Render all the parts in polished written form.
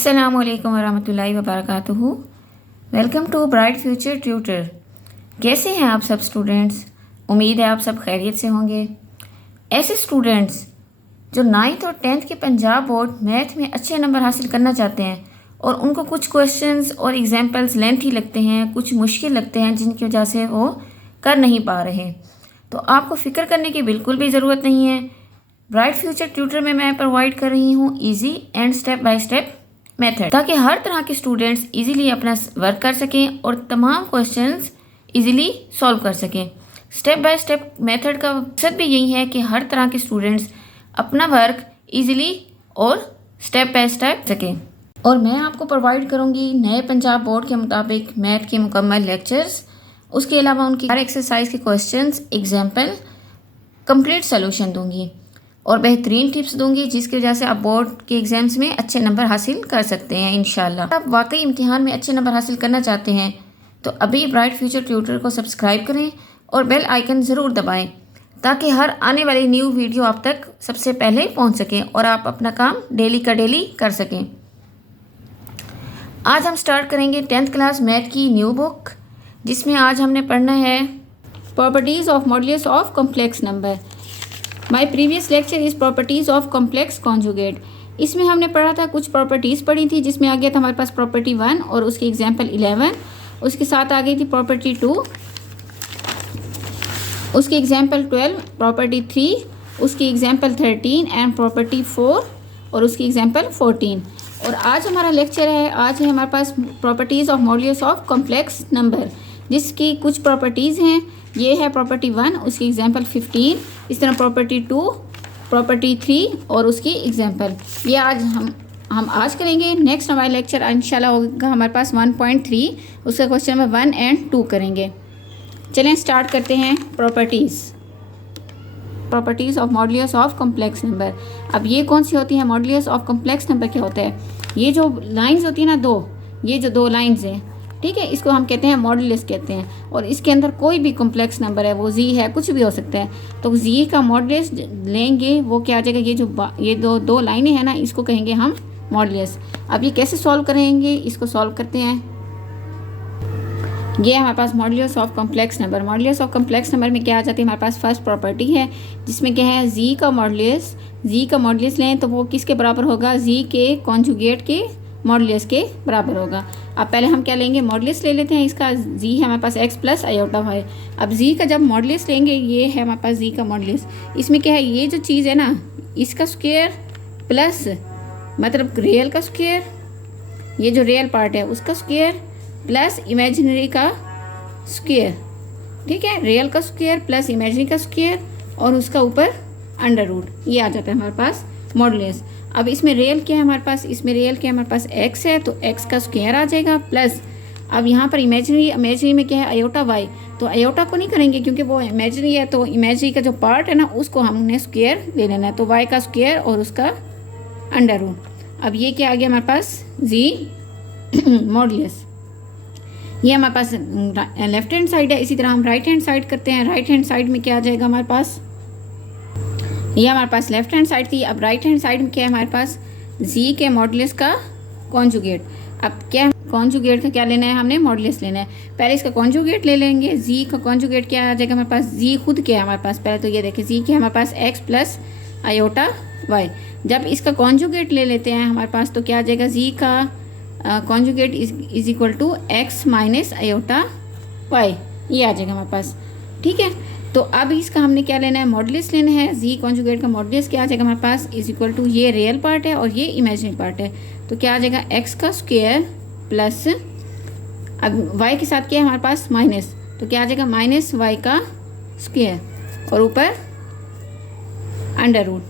अस्सलामुअलैकुम वरहमतुल्लाहि वबरकातुहू। Welcome to bright future tutor. कैसे हैं आप सब स्टूडेंट्स? उम्मीद है आप सब खैरियत से होंगे। ऐसे स्टूडेंट्स जो 9th और 10th के पंजाब बोर्ड मैथ में अच्छे नंबर हासिल करना चाहते हैं और उनको कुछ क्वेश्चंस और एग्जाम्पल्स लेंथी लगते हैं, कुछ मुश्किल लगते हैं, जिनकी वजह से वो कर नहीं पा रहे, तो आपको फ़िक्र करने की बिल्कुल भी ज़रूरत नहीं है। ब्राइट फ्यूचर ट्यूटर में मैं प्रोवाइड कर रही हूँ easy and step by step method, ताकि हर तरह के स्टूडेंट्स इजीली अपना वर्क कर सकें और तमाम क्वेश्चंस इजीली सॉल्व कर सकें। स्टेप बाय स्टेप मेथड का मकसद भी यही है कि हर तरह के स्टूडेंट्स अपना वर्क इजीली और स्टेप बाय स्टेप सकें। और मैं आपको प्रोवाइड करूंगी नए पंजाब बोर्ड के मुताबिक मैथ के मुकम्मल लेक्चर्स, उसके अलावा उनकी हर एक्सरसाइज के क्वेश्चंस, एग्जाम्पल, कंप्लीट सोल्यूशन दूंगी और बेहतरीन टिप्स दूंगी, जिसकी वजह से आप बोर्ड के एग्जाम्स में अच्छे नंबर हासिल कर सकते हैं इंशाल्लाह। आप वाकई इम्तिहान में अच्छे नंबर हासिल करना चाहते हैं तो अभी ब्राइट फ्यूचर ट्यूटर को सब्सक्राइब करें और बेल आइकन ज़रूर दबाएं, ताकि हर आने वाली न्यू वीडियो आप तक सबसे पहले पहुंच सकें और आप अपना काम डेली का डेली कर सकें। आज हम स्टार्ट करेंगे 10th क्लास मैथ की न्यू बुक, जिसमें आज हमने पढ़ना है properties of modulus of complex number. My previous lecture is properties of complex conjugate. इसमें हमने पढ़ा था, कुछ प्रॉपर्टीज़ पढ़ी थी, जिसमें आ गया था हमारे पास प्रॉपर्टी 1 और उसकी एग्जाम्पल 11, उसके साथ आ गई थी प्रॉपर्टी 2, उसकी एग्जाम्पल 12, प्रॉपर्टी 3, उसकी एग्जाम्पल 13 एंड प्रॉपर्टी 4 और उसकी एग्जाम्पल 14। और आज हमारा लेक्चर है, आज है हमारे पास properties of modulus of complex number, जिसकी कुछ प्रॉपर्टीज़ हैं। ये है प्रॉपर्टी 1, उसकी एग्जाम्पल 15, इस तरह प्रॉपर्टी 2, प्रॉपर्टी 3 और उसकी एग्जाम्पल। ये आज हम आज करेंगे। नेक्स्ट हमारा लेक्चर इंशाल्लाह होगा हमारे पास 1.3, उसका क्वेश्चन नंबर 1 और 2 करेंगे। चलें स्टार्ट करते हैं। Properties of modulus of complex number. अब ये कौन सी होती है? मॉडुलस ऑफ कॉम्प्लेक्स नंबर क्या होता है? ये जो लाइन्स होती है ना, ये जो दो लाइन्स हैं, ठीक है, इसको हम कहते हैं मॉडुलस कहते हैं। और इसके अंदर कोई भी कॉम्प्लेक्स नंबर है, वो जी है, कुछ भी हो सकता है, तो जी का मॉडुलस लेंगे, वो क्या आ जाएगा? ये दो लाइनें हैं ना, इसको कहेंगे हम मॉडुलस। अब ये कैसे सॉल्व करेंगे? इसको सॉल्व करते हैं। ये हमारे पास modulus of complex number. Modulus of complex number में क्या आ जाती है? हमारे पास फर्स्ट प्रॉपर्टी है, जिसमें क्या है? जी का मॉडुलस लें तो वो किसके बराबर होगा? जी के कॉन्जुगेट के मॉडुलस के बराबर होगा। अब पहले हम क्या लेंगे? मॉडुलस ले लेते हैं इसका। जी है हमारे पास x प्लस आयोटा y। अब जी का जब मॉडुलस लेंगे, ये है हमारे पास जी का मॉडुलस, इसमें क्या है? ये जो चीज़ है ना, इसका स्क्वायर प्लस मतलब रियल का स्क्वायर, ये जो रियल पार्ट है उसका स्क्वायर प्लस इमेजिनरी का स्क्वायर, ठीक है, रियल का स्क्वायर प्लस इमेजिनरी का स्क्वायर और उसका ऊपर अंडर रूट, ये आ जाता है हमारे पास मॉडुलस। अब इसमें रियल क्या है हमारे पास? इसमें रियल क्या है हमारे पास? x है, तो x का स्क्वायर आ जाएगा प्लस, अब यहाँ पर इमेजिनरी में क्या है? आयोटा y, तो आयोटा को नहीं करेंगे क्योंकि वो इमेजिनरी है, तो इमेजिनरी का जो पार्ट है ना, उसको हमने स्क्वायर ले लेना है, तो y का स्क्वायर और उसका अंडर रूट। अब ये क्या आ गया हमारे पास? जी मॉडुलस। ये हमारे पास लेफ्ट हैंड साइड है। इसी तरह हम राइट हैंड साइड करते हैं। राइट हैंड साइड में क्या आ जाएगा हमारे पास? ये हमारे पास लेफ्ट हैंड साइड थी। अब राइट हैंड साइड में क्या है हमारे पास? जी के मॉडुलस का कॉन्जुगेट। अब क्या कॉन्जुगेट का क्या लेना है? हमने मॉडुलस लेना है। पहले इसका कॉन्जुगेट ले लेंगे। जी का कॉन्जुगेट क्या आ जाएगा हमारे पास? जी खुद क्या है हमारे पास? पहले तो ये देखिए, जी क्या है हमारे पास? x plus iota y। जब इसका कॉन्जुगेट ले लेते हैं हमारे पास, तो क्या आ जाएगा? जी का conjugate is equal to x minus iota y, ये आ जाएगा हमारे पास, ठीक है। तो अब इसका हमने क्या लेना है? मॉडुलस लेना है। जी कॉन्जुगेट का मॉडुलस क्या आ जाएगा हमारे पास? इज इक्वल टू, ये रियल पार्ट है और ये इमेजिनरी पार्ट है, तो क्या आ जाएगा? x का स्क्वायर प्लस, अब y के साथ क्या है हमारे पास? माइनस, तो क्या आ जाएगा? माइनस y का स्क्वायर और ऊपर अंडर रूट,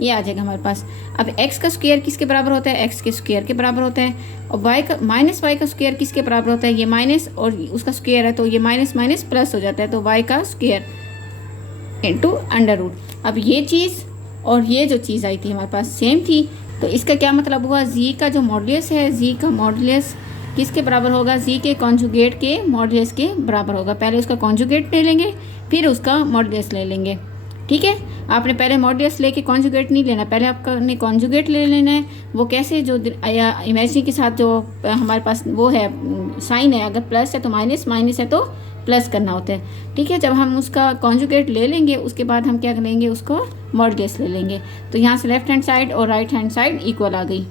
ये आ जाएगा हमारे पास। अब x का स्क्वायर किसके बराबर होता है? x के स्क्वायर के बराबर होता है। और y का माइनस y का स्क्वायर किसके बराबर होता है? ये माइनस और उसका स्क्वायर है, तो ये माइनस माइनस प्लस हो जाता है, तो y का स्क्वायर इनटू अंडर रूट। अब ये चीज़ और ये जो चीज़ आई थी हमारे पास सेम थी, तो इसका क्या मतलब हुआ? जी का जो मॉडुलस है, जी का मॉडुलस किसके बराबर होगा? जी के कॉन्जुगेट के मॉडुलस के बराबर होगा। पहले उसका कॉन्जुगेट ले लेंगे, फिर उसका मॉडुलस ले लेंगे, ठीक है, आपने पहले मॉड्यूलस लेके कॉन्जुगेट नहीं लेना, पहले आपने कॉन्जुगेट ले लेना है। वो कैसे, जो इमेजिनरी के साथ जो हमारे पास वो है साइन है, अगर प्लस है तो माइनस, माइनस है तो प्लस करना होता है। ठीक है, जब हम उसका कॉन्जुगेट ले लेंगे उसके बाद हम क्या करेंगे, उसको मॉड्यूलस ले लेंगे। तो यहाँ से लेफ्ट हैंड साइड और राइट हैंड साइड इक्वल आ गई।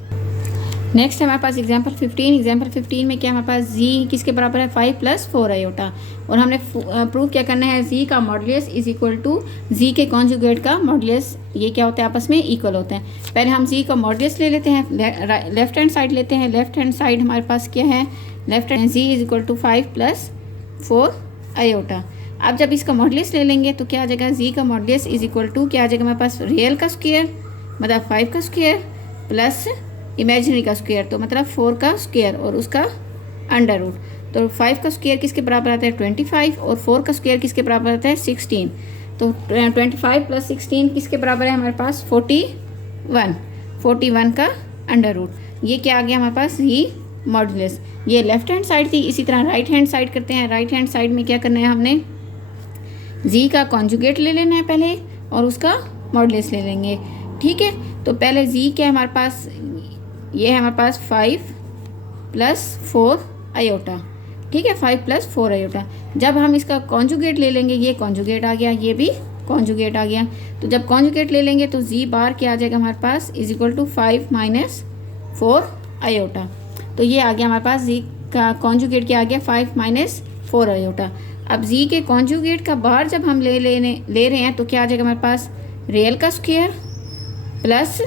नेक्स्ट है हमारे पास एग्जाम्पल 15। एग्जाम्पल 15 में क्या हमारे पास जी किसके बराबर है, 5 + 4 आयोटा। और हमने प्रूव क्या करना है, जी का मॉड्यूलस इज इक्वल टू जी के कॉन्जुगेट का मॉड्यूलस। ये क्या होता है, आपस में इक्वल होते हैं। पहले हम जी का मॉड्यूलस ले लेते हैं, लेफ्ट हैंड साइड लेते हैं। लेफ्ट हैंड साइड हमारे पास क्या है, left hand z is equal to 5 + 4 iota. अब जब इसका मॉड्यूलस ले लेंगे तो क्या आ जाएगा, जी का मॉड्यूलस इज इक्वल टू क्या आ जाएगा हमारे पास, रियल का स्क्वायर मतलब 5 का स्क्वायर प्लस इमेजिनरी का स्क्वायर, तो मतलब 4 का स्क्वायर और उसका अंडर रूट। तो 5 का स्क्वायर किसके बराबर आता है, 25, और 4 का स्क्वायर किसके बराबर आता है, 16। तो 25 + 16 किसके बराबर है हमारे पास, 41 का अंडर रूट। ये क्या आ गया हमारे पास, ही मॉड्यूलस। ये लेफ्ट हैंड साइड थी। इसी तरह राइट हैंड साइड करते हैं। राइट हैंड साइड में क्या करना है, हमने जी का कॉन्जुगेट ले लेना है पहले और उसका मॉड्यूलस ले लेंगे। ठीक है, तो पहले जी क्या है हमारे पास, ये है हमारे पास 5 + 4 आयोटा। ठीक है, 5 + 4 आयोटा। जब हम इसका कॉन्जुगेट ले लेंगे, ये कॉन्जुगेट आ गया, ये भी कॉन्जुगेट आ गया। तो जब कॉन्जुगेट ले लेंगे तो जी बार क्या आ जाएगा हमारे पास, इज इक्वल टू 5 - 4 आयोटा। तो ये आ गया हमारे पास जी का कॉन्जुगेट क्या आ गया, 5 - 4 आयोटा। अब जी के कॉन्जुगेट का बार जब हम ले रहे हैं तो क्या आ जाएगा हमारे पास, रियल का स्क्वायर प्लस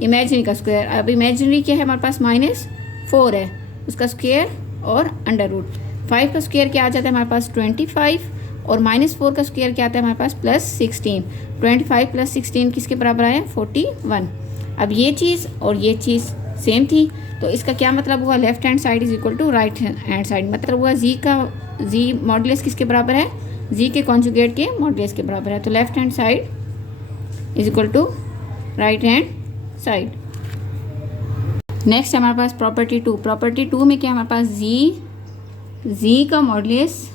इमेजिनरी का स्क्वायर। अब इमेजिनरी क्या है हमारे पास, -4 है, उसका स्क्वायर और अंडर रूट। 5 का स्क्वायर क्या आ जाता है हमारे पास, 25, और -4 का स्क्वायर क्या आता है हमारे पास, +16। 25 + 16 किसके बराबर आया, 41। अब ये चीज़ और ये चीज़ सेम थी, तो इसका क्या मतलब हुआ, left hand side is equal to right hand side. मतलब हुआ जी मॉड्यूलस किसके बराबर है, जी के कॉन्जुगेट के मॉड्यूलस के बराबर है। तो left hand side is equal to right hand side. Next हमारे पास प्रॉपर्टी 2। प्रॉपर्टी 2 में क्या हमारे पास, जी का मॉड्यूलस,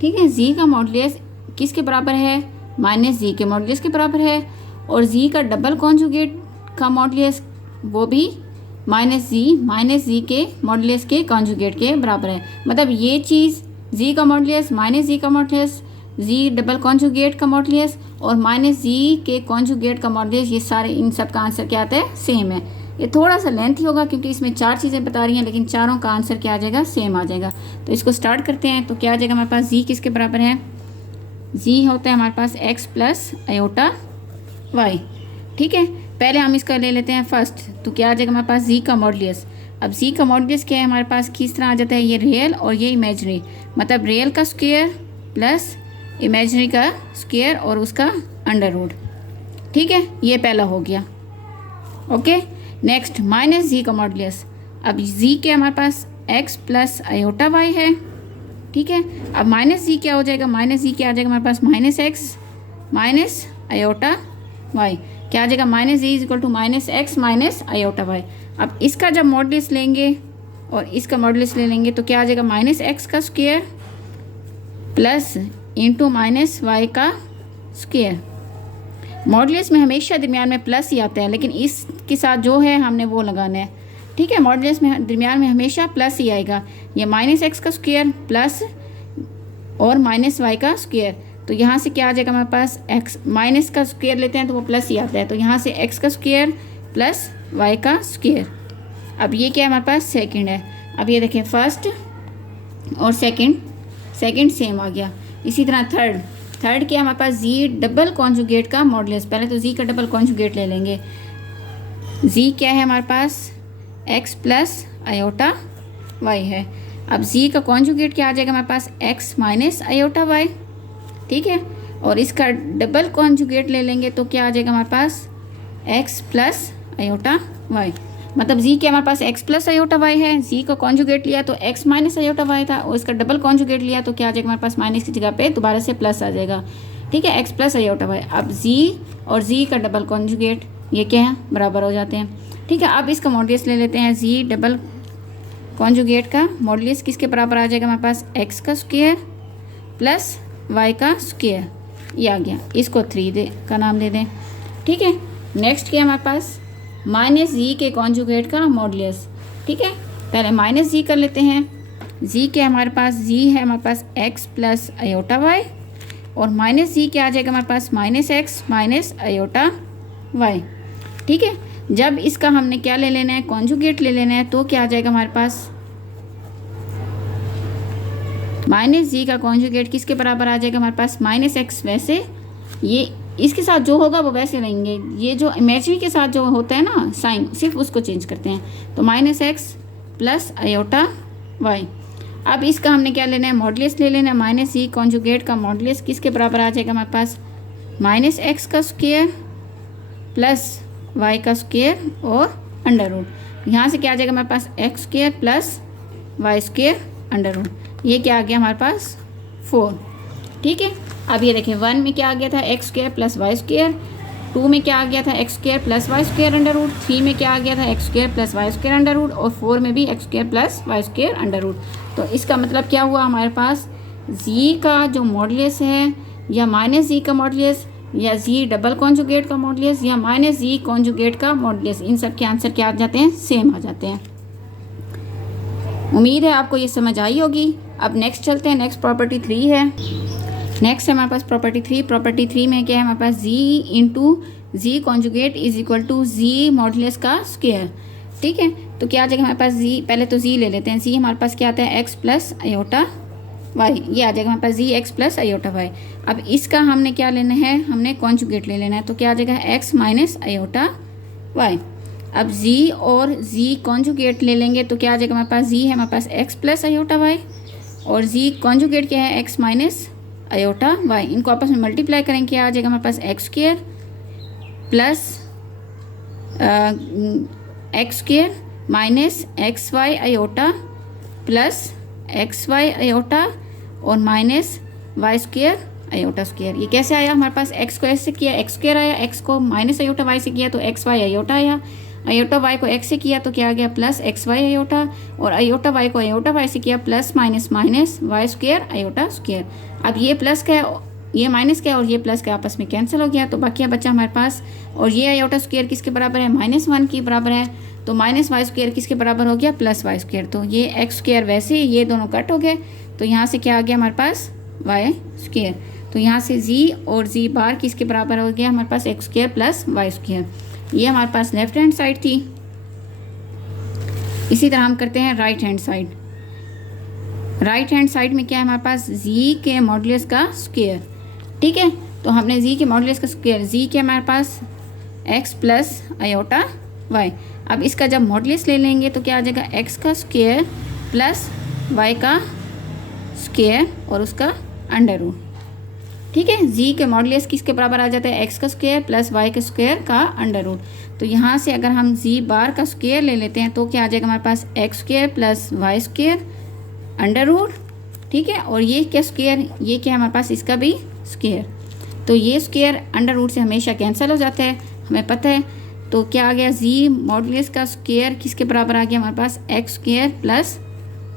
ठीक है, जी का मॉड्यूलस किसके बराबर है, -जी के मॉड्यूलस के बराबर है। और जी का डबल कॉन्जुगेट का मॉड्यूलस वो भी -जी के मॉड्यूलस के कॉन्जुगेट के बराबर है। मतलब ये चीज़ जी का मॉड्यूलस, -जी का मॉड्यूलस, जी डबल कॉन्जुगेट का मॉड्यूलस और -जी के कॉन्जुगेट का मॉड्यूलस, ये सारे इन सब का आंसर क्या आता है, सेम है। ये थोड़ा सा लेंथी होगा क्योंकि इसमें 4 चीज़ें बता रही हैं, लेकिन चारों का आंसर क्या आ जाएगा, सेम आ जाएगा। तो इसको स्टार्ट करते हैं। तो क्या आ जाएगा हमारे पास, जी किसके बराबर है, जी होता है हमारे पास x + आयोटा y। ठीक है, पहले हम इसका ले लेते हैं फर्स्ट। तो क्या आ जाएगा हमारे पास, जी का मॉड्यूलस। अब जी का मॉड्यूलस क्या है हमारे पास, किस तरह आ जाता है, ये रियल और ये इमेजिनरी, मतलब रियल का स्क्वायर प्लस इमेजिनरी का स्क्वायर और उसका अंडर रूट। ठीक है, ये पहला हो गया। ओके, नेक्स्ट -जी का मॉड्यूलस। अब जी क्या हमारे पास, x + आयोटा y है। ठीक है, अब -जी क्या हो जाएगा, -जी क्या आ जाएगा हमारे पास, -x - आयोटा y। क्या आ जाएगा, -z is equal to -x - iota y। अब इसका जब मॉड्यूलस लेंगे और इसका मॉड्यूलस ले लेंगे तो क्या आ जाएगा, -x का स्क्वायर प्लस इंटू -y का स्क्वायर। मॉड्यूलस में हमेशा दरमियान में प्लस ही आता है, लेकिन इसके साथ जो है हमने वो लगाना है। ठीक है, मॉड्यूलस में दरमियान में हमेशा प्लस ही आएगा। ये -x का स्क्वायर प्लस और -y का स्क्वायर। तो यहाँ से क्या आ जाएगा हमारे पास, x माइनस का स्क्वायर लेते हैं तो वो प्लस ही आता है। तो यहाँ से x का स्क्वायर प्लस y का स्क्वायर। अब ये क्या है हमारे पास, सेकंड है। अब ये देखें, फर्स्ट और सेकंड सेम आ गया। इसी तरह थर्ड क्या हमारे पास, जी डबल कॉन्जुगेट का मॉड्यूलस। पहले तो जी का डबल कॉन्जुगेट ले लेंगे। जी क्या है हमारे पास, x + आयोटा y है। अब जी का कॉन्जुगेट क्या आ जाएगा हमारे पास, x - आयोटा y। ठीक है, और इसका डबल कॉन्जुगेट ले लेंगे तो क्या आ जाएगा हमारे पास, x + आयोटा y। मतलब जी क्या हमारे पास, x + आयोटा y है। जी का कॉन्जुगेट लिया तो x - आयोटा y था, और इसका डबल कॉन्जुगेट लिया तो क्या आ जाएगा हमारे पास, माइनस की जगह पे दोबारा से प्लस आ जाएगा। ठीक है, x + आयोटा y। अब जी और जी का डबल कॉन्जुगेट ये क्या है, बराबर हो जाते हैं। ठीक है, अब इसका मॉड्यूलस ले लेते हैं। जी डबल कॉन्जुगेट का मॉड्यूलस किसके बराबर आ जाएगा हमारे पास, x का स्क्वायर प्लस y का स्क्वायर। ये आ गया, इसको 3 का नाम दे दें। ठीक है, नेक्स्ट क्या है हमारे पास, माइनस जी के कॉन्जुगेट का मॉडुलस। ठीक है, पहले माइनस जी कर लेते हैं। जी क्या है हमारे पास, जी है हमारे पास x प्लस आयोटा वाई, और माइनस जी क्या आ जाएगा हमारे पास, minus x minus iota y. ठीक है, जब इसका हमने क्या ले लेना है, कॉन्जुगेट ले लेना है, तो क्या आ जाएगा हमारे पास, माइनस जी का कॉन्जुगेट किसके बराबर आ जाएगा हमारे पास, माइनस एक्स। वैसे ये इसके साथ जो होगा वो वैसे रहेंगे, ये जो इमेजरी के साथ जो होता है ना साइन, सिर्फ उसको चेंज करते हैं। तो minus x plus iota y. अब इसका हमने क्या लेना है, मॉडुलस ले लेना है। माइनस जी कॉन्जुगेट का मॉडुलस किसके बराबर आ जाएगा हमारे पास, माइनस एक्स का स्क्वायर प्लस वाई का स्क्वायर और अंडर रूट। यहाँ से क्या आ जाएगा हमारे पास, x square plus y square under root. ये क्या आ गया हमारे पास, 4। ठीक है, अब ये देखें 1 में क्या आ गया था, x square plus y square, 2 में क्या आ गया था, x square plus y square under root, 3 में क्या आ गया था, x square plus y square under root, और 4 में भी x square plus y square under root. तो इसका मतलब क्या हुआ हमारे पास, जी का जो मॉडुलस है, या माइनस जी का मॉडुलस, या जी डबल कॉन्जुगेट का मॉडुलस, या माइनस जी कॉन्जुगेट का मॉडुलस, इन सब के आंसर क्या आ जाते हैं, सेम आ जाते हैं। उम्मीद है आपको ये समझ आई होगी। अब नेक्स्ट चलते हैं, नेक्स्ट प्रॉपर्टी 3 है। नेक्स्ट है हमारे पास प्रॉपर्टी 3। प्रॉपर्टी 3 में क्या है हमारे पास, z into z conjugate is equal to z modulus का स्क्वायर। ठीक है, तो क्या आ जाएगा हमारे पास, जी पहले तो जी ले लेते हैं। जी हमारे पास क्या आता है, एक्स प्लस आयोटा वाई, ये आ जाएगा हमारे पास जी एक्स प्लस आयोटा वाई। अब इसका हमने क्या लेना है, हमने कॉन्जुगेट ले लेना है, तो क्या आ जाएगा, एक्स माइनस आयोटा वाई। अब जी और जी कॉन्जुगेट ले लेंगे तो क्या आ जाएगा हमारे पास, जी है हमारे पास एक्स प्लस आयोटा वाई, और जी कॉन्जुगेट क्या है, एक्स माइनस आयोटा वाई। इनको आपस में मल्टीप्लाई करेंगे, क्या आ जाएगा हमारे पास, x square plus x square minus x y iota plus x y iota और minus y square iota square. ये कैसे आया हमारे पास, एक्स स्क्वायर से किया एक्स स्क्वायर आया, एक्स को माइनस आयोटा वाई से किया तो एक्स वाई आयोटा आया, आयोटा वाई को एक्स से किया तो क्या आ गया, प्लस एक्स वाई आयोटा, और आयोटा वाई को आयोटा वाई से किया plus minus minus y square iota square. अब ये प्लस का ये माइनस का और ये प्लस का आपस में कैंसिल हो गया, तो बाकी बचा हमारे पास, और ये आयोटा स्क्वायर किसके बराबर है, -1 के बराबर है, तो माइनस वाई स्क्वायर किसके बराबर हो गया, प्लस वाई स्क्वायर। तो ये एक्स स्क्वायर वैसे ये दोनों कट हो गए, तो यहाँ से क्या आ गया हमारे पास, वाई स्क्वायर। तो यहाँ से जी और जी बार किसके बराबर हो गया हमारे पास, x square plus y square. ये हमारे पास लेफ्ट हैंड साइड थी। इसी तरह हम करते हैं right hand side. Right hand side में क्या है हमारे पास, जी के मॉडुलस का स्क्वायर। ठीक है, तो हमने जी के मॉडुलस का स्क्वायर, जी के हमारे पास एक्स प्लस आयोटा वाई। अब इसका जब मॉडुलस ले लेंगे तो क्या आ जाएगा, एक्स का स्क्वायर प्लस वाई का स्क्वायर और उसका अंडर रूट। ठीक है, जी के मॉडुलस किसके बराबर आ जाता है, एक्स का स्क्वायर प्लस वाई के स्क्वायर का अंडर रूट। तो यहाँ से अगर हम जी बार का स्क्वायर ले लेते हैं तो क्या आ जाएगा हमारे पास, x square plus y square under root. ठीक है, और ये क्या स्क्वायर, ये क्या है हमारे पास, इसका भी स्क्वायर। तो ये स्क्वायर अंडर रूट से हमेशा कैंसिल हो जाता है, हमें पता है। तो क्या आ गया, जी मॉडुलस का स्क्वायर किसके बराबर आ गया हमारे पास, x square plus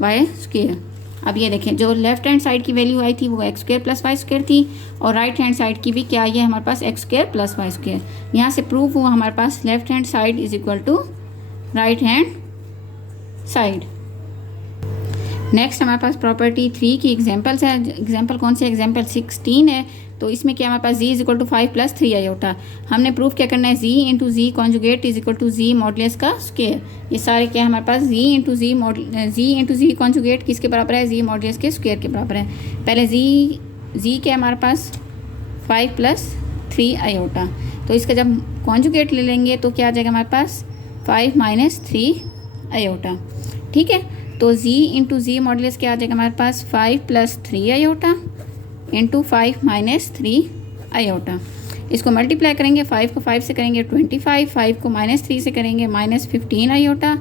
y square. अब ये देखें, जो लेफ्ट हैंड साइड की वैल्यू आई थी वो x square plus y square थी, और राइट हैंड साइड की भी क्या आई है हमारे पास, x square plus y square. यहाँ से प्रूफ हुआ हमारे पास left hand side is equal to right hand side. Next हमारे पास प्रॉपर्टी 3 की एग्जांपल्स है। एग्जांपल कौन से, एग्जांपल 16 है। तो इसमें क्या हमारे पास, z is equal to 5 plus 3 iota. हमने प्रूफ क्या करना है, z into z conjugate is equal to z modulus का स्क्वायर। ये सारे क्या है हमारे पास, जी इंटू जी कॉन्जुगेट किसके बराबर है, जी मॉडुलस के स्क्वायर के बराबर है। पहले जी क्या है हमारे पास, 5 प्लस 3 आयोटा। तो इसका जब कॉन्जुगेट ले लेंगे तो क्या आ जाएगा हमारे पास, 5 माइनस 3 आयोटा। ठीक है, तो जी इंटू जी मॉडुलस क्या आ जाएगा हमारे पास, 5 plus 3 iota into 5 minus 3 iota. इसको मल्टीप्लाई करेंगे, 5 को 5 से करेंगे 25, 5 को -3 से करेंगे -15 आयोटा,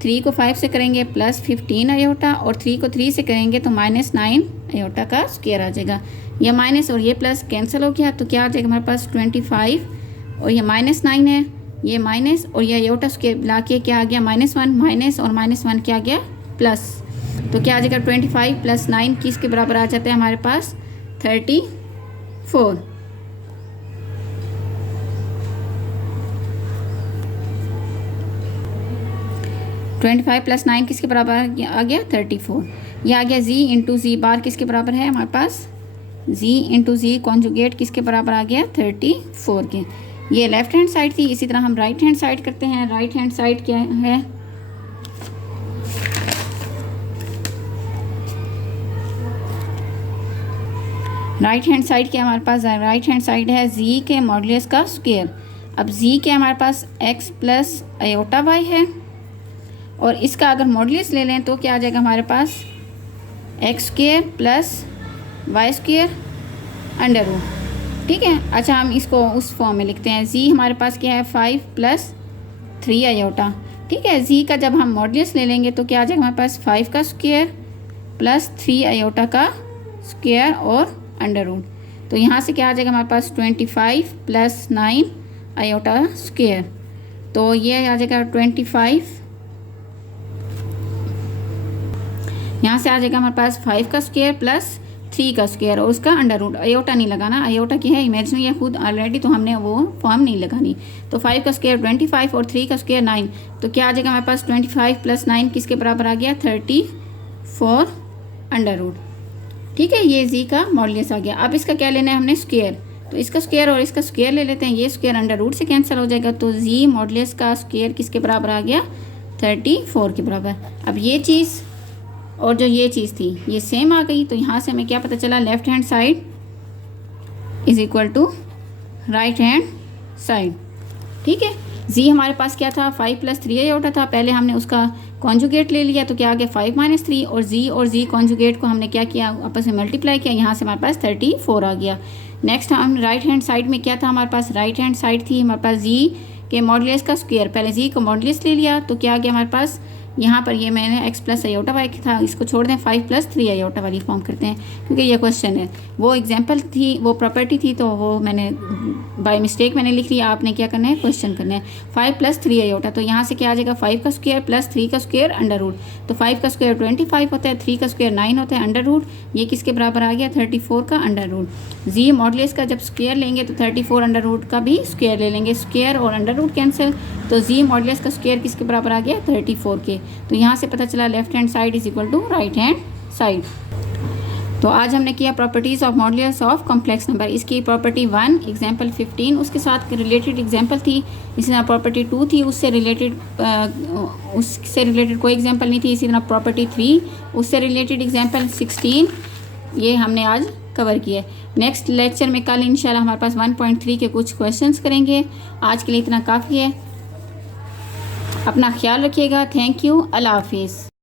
3 को 5 से करेंगे +15 आयोटा, और 3 को 3 से करेंगे तो -9 आयोटा का स्क्वायर आ जाएगा। यह माइनस और ये प्लस कैंसिल हो गया, तो क्या आ जाएगा हमारे पास 25, और ये -9 है, ये माइनस और ये आयोटा स्क्वायर मिला के क्या आ गया, -1 माइनस और -1 क्या आ गया प्लस। तो क्या आ जाएगा 25 + 9 किसके बराबर आ जाता है हमारे पास, 34। 25 + 9 किसके बराबर आ गया 34। ये आ गया जी इंटू जी बार किसके बराबर है हमारे पास, जी इंटू जी कॉन्जुगेट किसके बराबर आ गया 34 के। ये लेफ्ट हैंड साइड थी। इसी तरह हम राइट हैंड साइड करते हैं। राइट हैंड साइड क्या है, राइट हैंड साइड क्या हमारे पास, राइट हैंड साइड है जी के मॉडुलस का स्क्वायर। अब जी के हमारे पास x प्लस आयोटा वाई है और इसका अगर मॉडुलस ले लें तो क्या आ जाएगा हमारे पास x square plus y square under root. ठीक है, अच्छा हम इसको उस फॉर्म में लिखते हैं। जी हमारे पास क्या है 5 + 3 आयोटा। ठीक है, जी का जब हम मॉडुलस ले लेंगे तो क्या आ जाएगा हमारे पास 5 का स्क्वायर प्लस 3 आयोटा का स्क्वायर और अंडर रूट। तो यहाँ से क्या आ जाएगा हमारे पास 25 + 9 आयोटा स्क्वायर। तो ये आ जाएगा 25, यहाँ से आ जाएगा हमारे पास 5 का स्क्वायर प्लस 3 का स्क्वायर और उसका अंडर रूट। आयोटा नहीं लगाना, आयोटा की है इमेजिनरी है खुद ऑलरेडी, तो हमने वो फॉर्म नहीं लगानी। तो 5 का स्क्वायर 25 और 3 का स्क्वायर 9। तो क्या आ जाएगा हमारे पास 25 + 9 किसके बराबर आ गया 34 अंडर रूट। ठीक है, ये जी का मॉडुलस आ गया। अब इसका क्या लेना है हमने स्क्वायर, तो इसका स्क्वायर और इसका स्क्वायर ले लेते हैं। ये स्क्वायर अंडर रूट से कैंसिल हो जाएगा। तो जी मॉडुलस का स्क्वायर किसके बराबर आ गया 34 के बराबर। अब ये चीज़ और जो ये चीज़ थी ये सेम आ गई। तो यहाँ से हमें क्या पता चला, left hand side is equal to right hand side. ठीक है, जी हमारे पास क्या था 5 + 3 आयोटा था। पहले हमने उसका कॉन्जुगेट ले लिया तो क्या आ गया 5 - 3 और जी कॉन्जुगेट को हमने क्या किया आपस में मल्टीप्लाई किया। यहाँ से हमारे पास 34 आ गया। नेक्स्ट हम राइट हैंड साइड में क्या था हमारे पास, राइट हैंड साइड थी हमारे पास जी के मॉडुलस का स्क्वायर। पहले जी को मॉडुलस ले लिया तो क्या आ गया हमारे पास, यहाँ पर ये मैंने x + आयोटा वाई था, इसको छोड़ दें 5 + 3 आयोटा वाली फॉर्म करते हैं क्योंकि ये क्वेश्चन है। वो एग्जांपल थी, वो प्रॉपर्टी थी, तो वो मैंने बाय मिस्टेक मैंने लिख लिया। आपने क्या करना है क्वेश्चन करना है। 5 + 3 आयोटा, तो यहाँ से क्या आ जाएगा 5 का स्क्वायर प्लस 3 का स्क्वायर अंडर रूट। तो 5 का स्क्वायर 25 होता है, 3 का स्क्वायर 9 होता है अंडर रूट। ये किसके बराबर आ गया 34 का अंडर रूट। जी मॉडुलस का जब स्क्वायर लेंगे तो 34 अंडर रूट का भी स्क्वायर ले लेंगे, स्क्वायर और अंडर रूट कैंसिल। तो जी मॉडुलस का स्क्वायर किसके बराबर आ गया 34 के। तो यहाँ से पता चला left hand side is equal to right hand side. तो आज हमने किया properties of modulus of complex number. इसकी प्रॉपर्टी 1 एग्जाम्पल 15 उसके साथ रिलेटेड एग्जाम्पल थी। इसी तरह प्रॉपर्टी 2 थी, उससे रिलेटेड कोई एग्जाम्पल नहीं थी। इसी तरह प्रॉपर्टी 3 उससे रिलेटेड एग्जाम्पल 16 ये हमने आज कवर किए। नेक्स्ट लेक्चर में कल इंशाल्लाह हमारे पास 1.3 के कुछ क्वेश्चंस करेंगे। आज के लिए इतना काफ़ी है। अपना ख्याल रखिएगा। Thank you. अल्लाह हाफिज़।